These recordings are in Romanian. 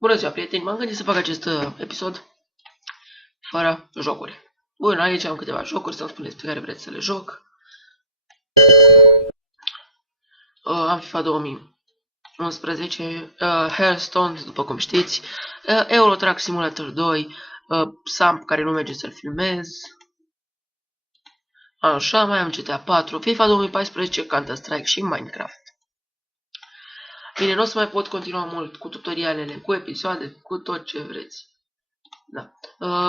Bună ziua, prieteni! M-am gândit să fac acest episod fără jocuri. Bun, aici am câteva jocuri, să-mi spuneți pe care vreți să le joc. Am FIFA 2011, Hearthstone, după cum știți, Euro Truck Simulator 2, Samp, care nu merge să-l filmez. Așa, mai am GTA 4, FIFA 2014, Counter-Strike și Minecraft. Bine, nu o să mai pot continua mult cu tutorialele, cu episoade, cu tot ce vreți. Da.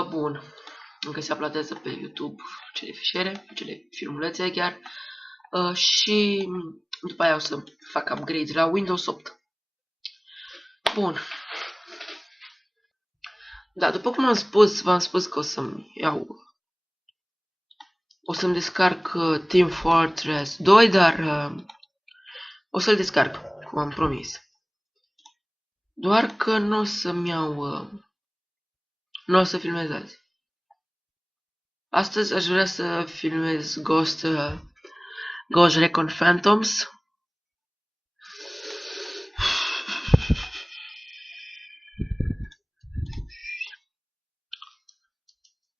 Bun. Încă se uploadează pe YouTube cele fișiere, cele filmulețe chiar. Și după aia o să fac upgrade la Windows 8. Bun. Da, după cum am spus, v-am spus că o să-mi iau... O să-mi descarc Team Fortress 2, dar o să-l descarc, cum am promis. Doar că nu o să-mi iau... nu o să filmez azi. Astăzi aș vrea să filmez Ghost Recon Phantoms.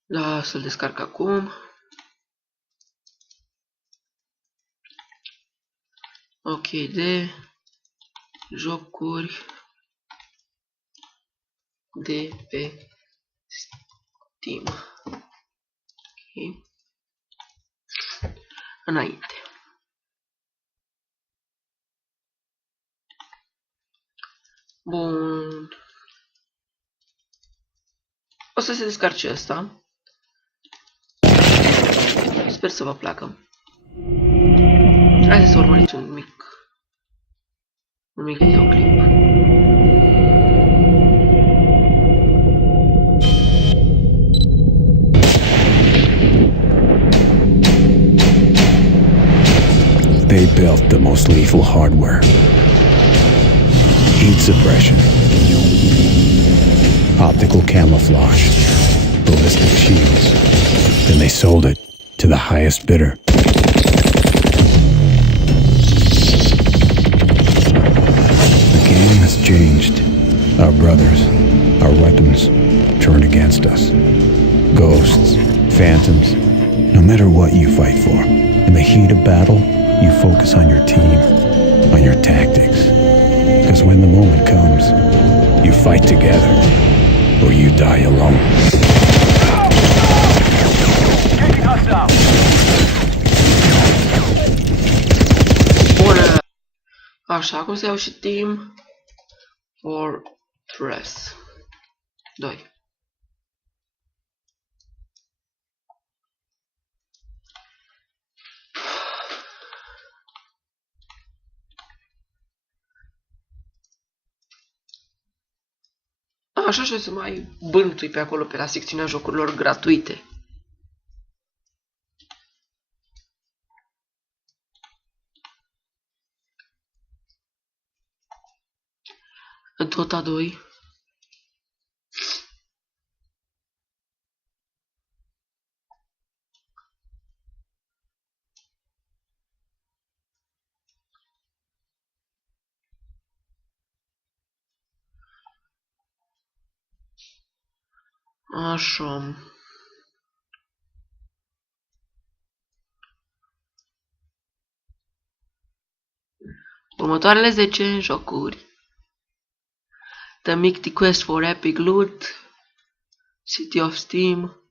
Da, să-l descarc acum. Ok, de jocuri de pe Steam. Ok. Înainte. Bun. O să se descarce asta. Sper să vă placă. Haideți să urmăriți un mic videoclip. They built the most lethal hardware. Heat suppression, optical camouflage, ballistic shields. Then they sold it to the highest bidder. The game has changed. Our brothers, our weapons, turned against us. Ghosts, phantoms, no matter what you fight for, in the heat of battle, you focus on your team, on your tactics. Because when the moment comes, you fight together, or you die alone. Bună! Așa, acum să iau și Team Fortress 2. Așa și o să mai bântui pe acolo, pe la secțiunea jocurilor gratuite. Dota 2. Așa. Următoarele 10 jocuri. The Mythic Quest for Epic Loot, City of Steam,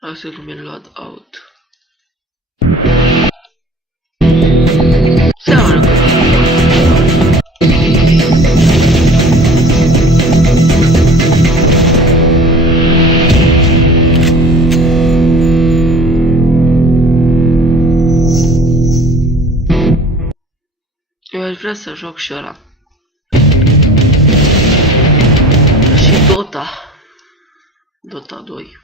asta cum e load out. Seamănă. Eu aș vrea să joc și ăla. Și Dota. Dota 2.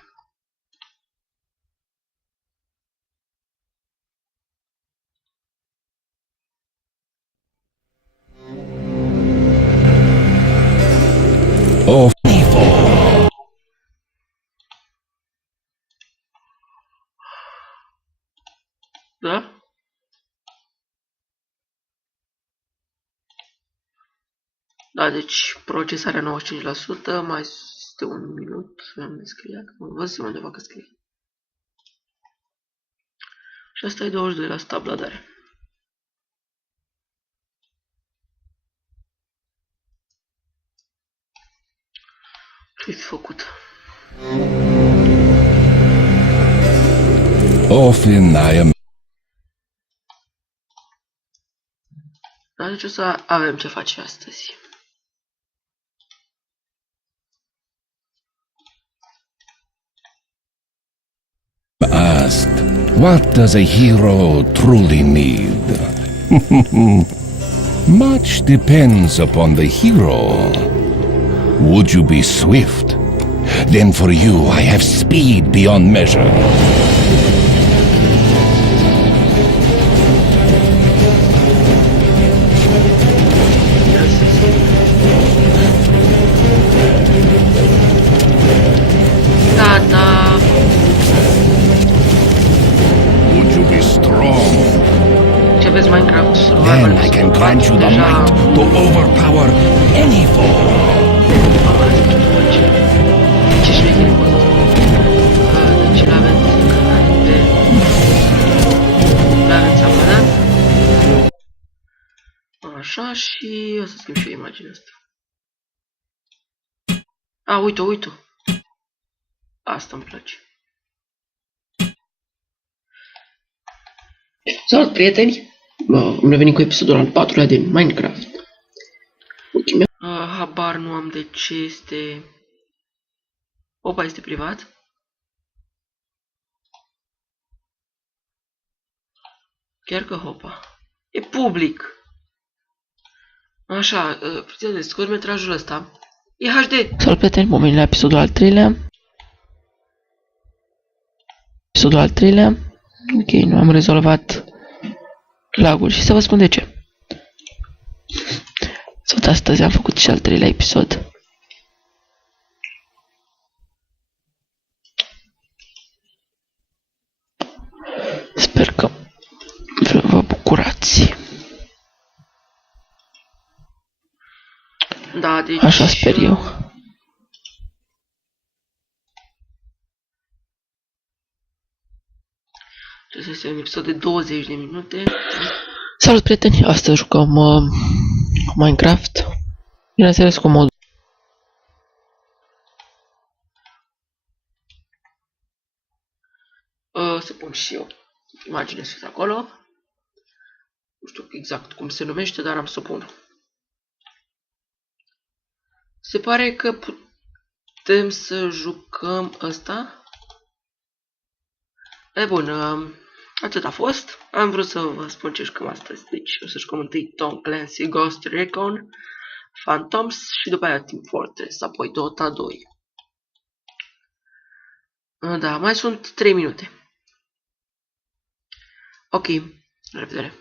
of evil. Da? Da, deci procesarea 95%, mai este un minut, am descriat, văd să undeva că scrie. Și asta e 22% uploadare. Ce-i făcut? Often I am Da, deci o să avem ce face astăzi. asked, what does a hero truly need? Much depends upon the hero. Would you be swift? Then for you I have speed beyond measure. Gata! Would you be strong? Ce aveți Minecraft Survival? Then I can grant you the Deja... might to overpower any foe. Ce șmecherie pot să spun? Deci l-aveți pe... L-aveți apărat. Așa și o să schimb și eu imaginea asta. A, uite-o, uite-o. Asta îmi place. Salut, prieteni! Am revenit cu episodul al 4-lea de Minecraft. Habar nu am de ce este... Opa, este privat? Chiar că hopa. E public! Așa, frăția de scurtmetrajul ăsta. E HD! Salut, prieteni! Bun venit la episodul al 3-lea. Episodul al 3-lea. Ok, nu am rezolvat lag-ul și să vă spun de ce. Tot astăzi am făcut și al 3-lea episod. Sper că vă bucurați. Da, deci... Așa sper eu. Trebuie să este un episod de 20 de minute. Salut, prieteni! Astăzi jucăm Minecraft. Bineînțeles cu modul. Să pun și eu imagine sus acolo. Nu știu exact cum se numește, dar am să o pun. Se pare că putem să jucăm ăsta. E bun, atât a fost. Am vrut să vă spun ce jucăm astăzi. Deci o să jucăm întâi Tom Clancy Ghost Recon Phantoms și după aia Team Fortress, apoi Dota 2. Da, mai sunt 3 minute. Ok, la revedere.